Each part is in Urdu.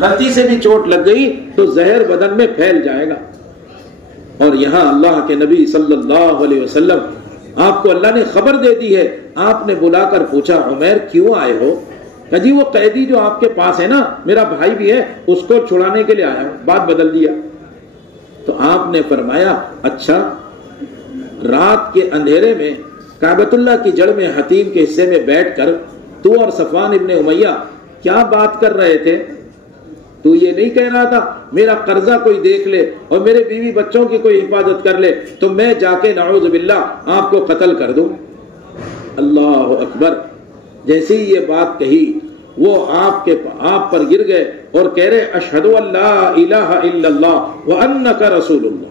غلطی سے بھی چوٹ لگ گئی تو زہر بدن میں پھیل جائے گا۔ اور یہاں اللہ کے نبی صلی اللہ علیہ وسلم آپ کو اللہ نے خبر دے دی ہے۔ آپ نے بلا کر پوچھا عمیر کیوں آئے ہو؟ کہ جی وہ قیدی جو آپ کے پاس ہے نا، میرا بھائی بھی ہے، اس کو چھڑانے کے لیے آیا ہوں۔ بات بدل دیا۔ تو آپ نے فرمایا اچھا، رات کے اندھیرے میں کعبۃ اللہ کی جڑ میں حتیم کے حصے میں بیٹھ کر تو اور صفوان ابن امیہ کیا بات کر رہے تھے؟ تو یہ نہیں کہہ رہا تھا میرا قرضہ کوئی دیکھ لے اور میرے بیوی بچوں کی کوئی حفاظت کر لے تو میں جا کے نعوذ باللہ آپ کو قتل کر دوں؟ اللہ اکبر۔ جیسے ہی یہ بات کہی وہ آپ پر گر گئے اور کہہ رہے اشہد ان لا الہ الا اللہ وانک رسول اللہ،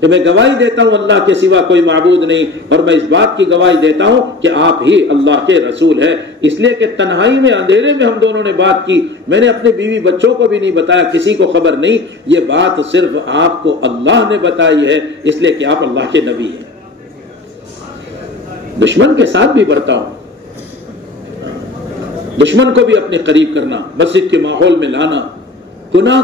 کہ میں گواہی دیتا ہوں اللہ کے سوا کوئی معبود نہیں، اور میں اس بات کی گواہی دیتا ہوں کہ آپ ہی اللہ کے رسول ہیں۔ اس لیے کہ تنہائی میں اندھیرے میں ہم دونوں نے بات کی، میں نے اپنے بیوی بچوں کو بھی نہیں بتایا، کسی کو خبر نہیں، یہ بات صرف آپ کو اللہ نے بتائی ہے، اس لیے کہ آپ اللہ کے نبی ہیں۔ دشمن کے ساتھ بھی برتاؤ، دشمن کو بھی اپنے قریب کرنا، مسجد کے ماحول میں لانا۔ گناہ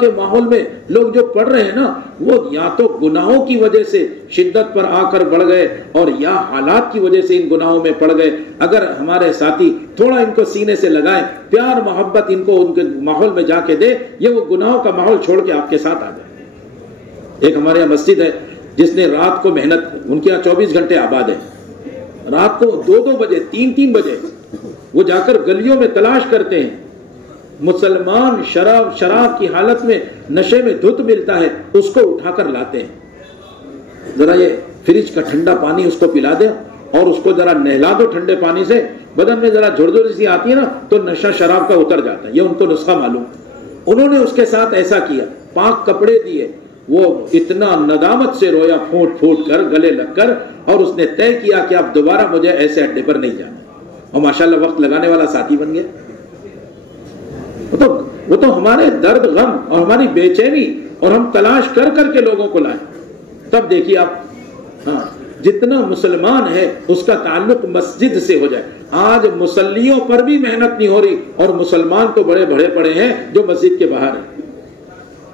کے ماحول میں لوگ جو پڑھ رہے ہیں نا، وہ یا تو گناہوں کی وجہ سے شدت پر آ کر بڑھ گئے اور یا حالات کی وجہ سے ان گناہوں میں پڑ گئے۔ اگر ہمارے ساتھی تھوڑا ان کو سینے سے لگائیں، پیار محبت ان کو ان کے ماحول میں جا کے دے، یہ وہ گناہوں کا ماحول چھوڑ کے آپ کے ساتھ آ جائے۔ ایک ہمارے یہاں مسجد ہے جس نے رات کو محنت، ان کے یہاں 24 گھنٹے آباد ہے، رات کو 2 بجے 3 بجے وہ جا کر گلیوں میں تلاش کرتے ہیں، مسلمان شراب کی حالت میں نشے میں دھت ملتا ہے، اس کو اٹھا کر لاتے ہیں، ذرا یہ فریج کا ٹھنڈا پانی اس کو پلا دے اور اس کو ذرا نہلا دو ٹھنڈے پانی سے، بدن میں ذرا جھڑ سی آتی ہے نا تو نشہ شراب کا اتر جاتا ہے، یہ ان کو نسخہ معلوم۔ انہوں نے اس کے ساتھ ایسا کیا، پاک کپڑے دیے، وہ اتنا ندامت سے رویا پھوٹ کر گلے لگ کر، اور اس نے طے کیا کہ اب دوبارہ مجھے ایسے اڈے پر نہیں جانا، اور ماشاءاللہ وقت لگانے والا ساتھی بن گیا۔ وہ تو ہمارے درد غم اور ہماری بے چینی اور ہم تلاش کر کے لوگوں کو لائیں، تب دیکھیے آپ، ہاں جتنا مسلمان ہے اس کا تعلق مسجد سے ہو جائے۔ آج مسلیوں پر بھی محنت نہیں ہو رہی، اور مسلمان تو بڑے بڑے پڑے ہیں جو مسجد کے باہر ہیں،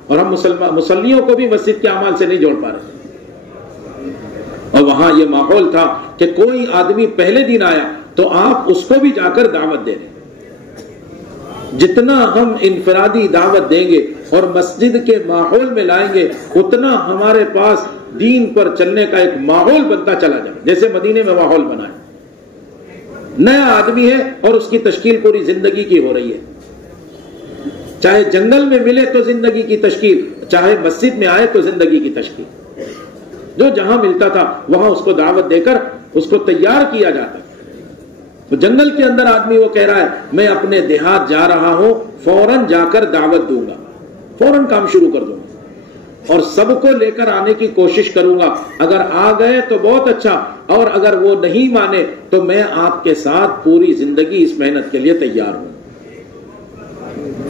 اور ہم مسلیوں کو بھی مسجد کے اعمال سے نہیں جوڑ پا رہے۔ اور وہاں یہ ماحول تھا کہ کوئی آدمی پہلے دن آیا تو آپ اس کو بھی جا کر دعوت دے رہے۔ جتنا ہم انفرادی دعوت دیں گے اور مسجد کے ماحول میں لائیں گے، اتنا ہمارے پاس دین پر چلنے کا ایک ماحول بنتا چلا جائے، جیسے مدینے میں ماحول بنا ہے۔ نیا آدمی ہے اور اس کی تشکیل پوری زندگی کی ہو رہی ہے، چاہے جنگل میں ملے تو زندگی کی تشکیل، چاہے مسجد میں آئے تو زندگی کی تشکیل، جو جہاں ملتا تھا وہاں اس کو دعوت دے کر اس کو تیار کیا جاتا۔ تو جنگل کے اندر آدمی وہ کہہ رہا ہے میں اپنے دیہات جا رہا ہوں، فوراً جا کر دعوت دوں گا، فوراً کام شروع کر دوں گا اور سب کو لے کر آنے کی کوشش کروں گا، اگر آ گئے تو بہت اچھا، اور اگر وہ نہیں مانے تو میں آپ کے ساتھ پوری زندگی اس محنت کے لیے تیار ہوں۔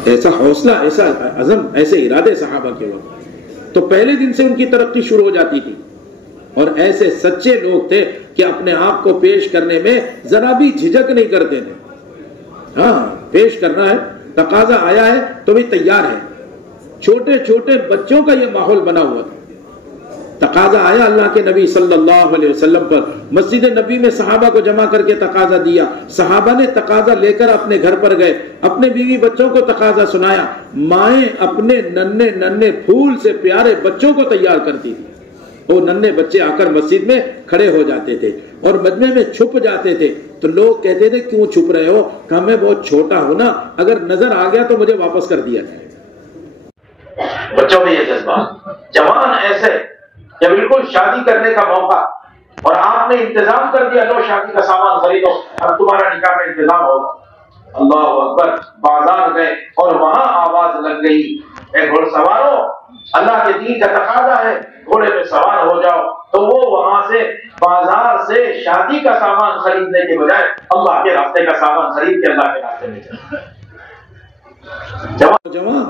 ایسا حوصلہ، ایسا عزم، ایسے ارادے صحابہ کے وقت، تو پہلے دن سے ان کی ترقی شروع ہو جاتی تھی، اور ایسے سچے لوگ تھے کہ اپنے آپ کو پیش کرنے میں ذرا بھی جھجک نہیں کرتے تھے۔ ہاں پیش کرنا ہے، تقاضا آیا ہے تو بھی تیار ہے۔ چھوٹے چھوٹے بچوں کا یہ ماحول بنا ہوا تھا، تقاضا آیا اللہ کے نبی صلی اللہ علیہ وسلم پر، مسجد نبی میں صحابہ کو جمع کر کے تقاضا دیا، صحابہ نے تقاضا لے کر اپنے گھر پر گئے، اپنے بیوی بچوں کو تقاضا سنایا، مائیں اپنے ننھے ننھے پھول سے پیارے بچوں کو تیار کرتی تھی، وہ ننھے بچے آ کر مسجد میں کھڑے ہو جاتے تھے اور مجمع میں چھپ جاتے تھے، تو لوگ کہتے تھے کیوں چھپ رہے ہو؟ کہ میں بہت چھوٹا ہوں نا، اگر نظر آ گیا تو مجھے واپس کر دیا جائے۔ بچوں میں یہ جذبہ، جوان ایسے کہ بالکل شادی کرنے کا موقع، اور آپ نے انتظام کر دیا، لو شادی کا سامان خریدو، اب تمہارا نکاح کا انتظام ہوگا۔ اللہ اکبر، بازار گئے اور وہاں آواز لگ گئی اے گھوڑ سواروں، اللہ کے دین کا تقاضا ہے گھوڑے پہ سوار ہو جاؤ، تو وہ وہاں سے بازار سے شادی کا سامان خریدنے کے بجائے اللہ کے راستے کا سامان خرید کے اللہ کے راستے میں چلے۔ جوان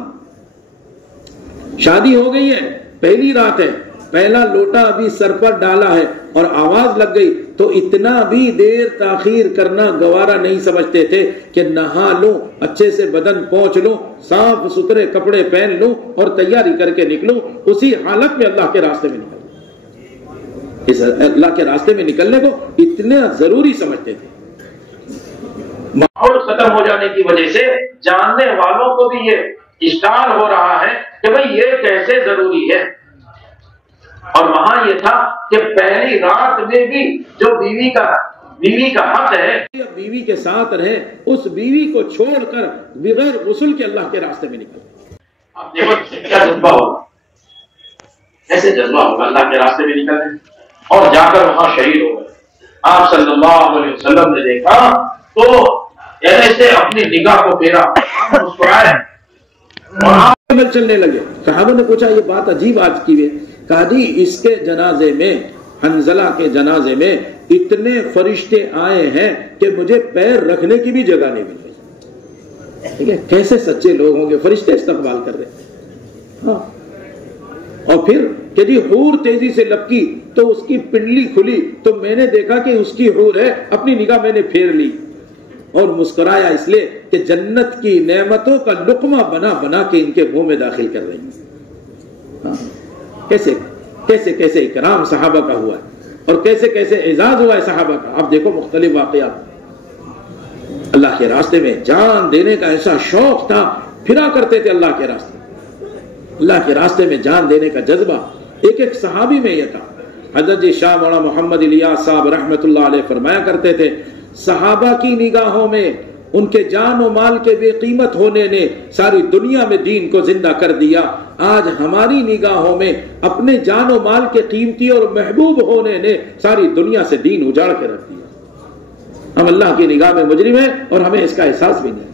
شادی ہو گئی ہے، پہلی رات ہے، پہلا لوٹا ابھی سر پر ڈالا ہے اور آواز لگ گئی تو اتنا بھی دیر تاخیر کرنا گوارا نہیں سمجھتے تھے کہ نہا لوں، اچھے سے بدن پہنچ لوں، صاف ستھرے کپڑے پہن لوں اور تیاری کر کے نکلوں، اسی حالت میں اللہ کے راستے میں نکل، اس اللہ کے راستے میں نکلنے کو اتنا ضروری سمجھتے تھے۔ ماحول ختم ہو جانے کی وجہ سے جاننے والوں کو بھی یہ اشکال ہو رہا ہے کہ بھئی یہ کیسے ضروری ہے، اور وہاں یہ تھا کہ پہلی رات میں بھی جو بیوی کا حق ہے، بیوی کے ساتھ رہے، اس بیوی کو چھوڑ کر بغیر غسل کے اللہ کے راستے میں نکل۔ آپ دیکھو کیا جذبہ ہوگا، ایسے جذبہ ہوگا اللہ کے راستے میں نکلنے، اور جا کر وہاں شہید ہو گئے۔ آپ صلی اللہ علیہ وسلم نے دیکھا تو ایسے اپنی نگاہ کو پھیرا، مسکرائے اور آپ چلنے لگے۔ صحابہ نے پوچھا یہ بات عجیب آج کی ہے، کہا جی اس کے جنازے میں، حنزلہ کے جنازے میں اتنے فرشتے آئے ہیں کہ مجھے پیر رکھنے کی بھی جگہ نہیں مل رہی۔ ٹھیک ہے، کیسے سچے لوگ ہوں گے، فرشتے استقبال کر رہے۔ ہاں، اور پھر کہ جی حور تیزی سے لپکی تو اس کی پنڈلی کھلی تو میں نے دیکھا کہ اس کی حور ہے، اپنی نگاہ میں نے پھیر لی اور مسکرایا، اس لیے کہ جنت کی نعمتوں کا لقمہ بنا بنا کے ان کے منہ میں داخل کر رہی ہیں۔ ہاں، کیسے کیسے کیسے اکرام صحابہ کا ہوا ہے اور کیسے کیسے اعزاز ہوا ہے صحابہ کا۔ آپ دیکھو مختلف واقعات، اللہ کے راستے میں جان دینے کا ایسا شوق تھا، پھرا کرتے تھے اللہ کے راستے، اللہ کے راستے میں جان دینے کا جذبہ ایک ایک صحابی میں یہ تھا۔ حضرت شاہ مولانا محمد الیاس صاحب رحمۃ اللہ علیہ فرمایا کرتے تھے، صحابہ کی نگاہوں میں ان کے جان و مال کے بے قیمت ہونے نے ساری دنیا میں دین کو زندہ کر دیا، آج ہماری نگاہوں میں اپنے جان و مال کے قیمتی اور محبوب ہونے نے ساری دنیا سے دین اجاڑ کے رکھ دیا۔ ہم اللہ کی نگاہ میں مجرم ہیں اور ہمیں اس کا احساس بھی نہیں۔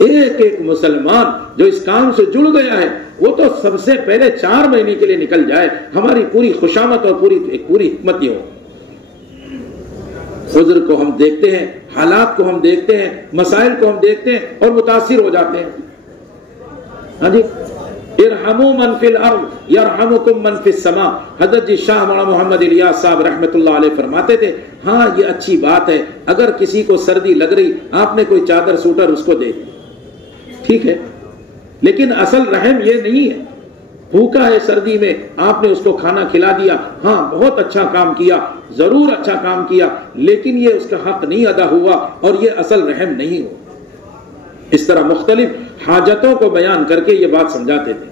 ایک ایک مسلمان جو اس کام سے جڑ گیا ہے وہ تو سب سے پہلے 4 مہینے کے لیے نکل جائے، ہماری پوری خوشامد اور پوری حکمت یہ ہو۔ عذر کو ہم دیکھتے ہیں، حالات کو ہم دیکھتے ہیں، مسائل کو ہم دیکھتے ہیں اور متاثر ہو جاتے ہیں۔ ہاں جی، ارحموا من فی الارض یرحمکم من فی السماء، حضرت جی شاہ مولانا محمد الیاس صاحب رحمۃ اللہ علیہ فرماتے تھے، ہاں یہ اچھی بات ہے اگر کسی کو سردی لگ رہی آپ نے کوئی چادر سوٹر اس کو دے دی، ٹھیک ہے، لیکن اصل رحم یہ نہیں ہے۔ بھوکا ہے سردی میں آپ نے اس کو کھانا کھلا دیا، ہاں بہت اچھا کام کیا، ضرور اچھا کام کیا، لیکن یہ اس کا حق نہیں ادا ہوا اور یہ اصل رحم نہیں ہو۔ اس طرح مختلف حاجتوں کو بیان کر کے یہ بات سمجھاتے تھے۔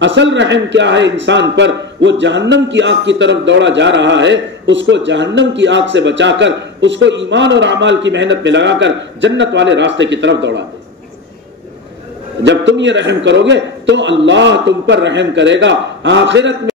اصل رحم کیا ہے انسان پر؟ وہ جہنم کی آگ کی طرف دوڑا جا رہا ہے، اس کو جہنم کی آگ سے بچا کر، اس کو ایمان اور اعمال کی محنت میں لگا کر جنت والے راستے کی طرف دوڑا دے۔ جب تم یہ رحم کرو گے تو اللہ تم پر رحم کرے گا، آخرت میں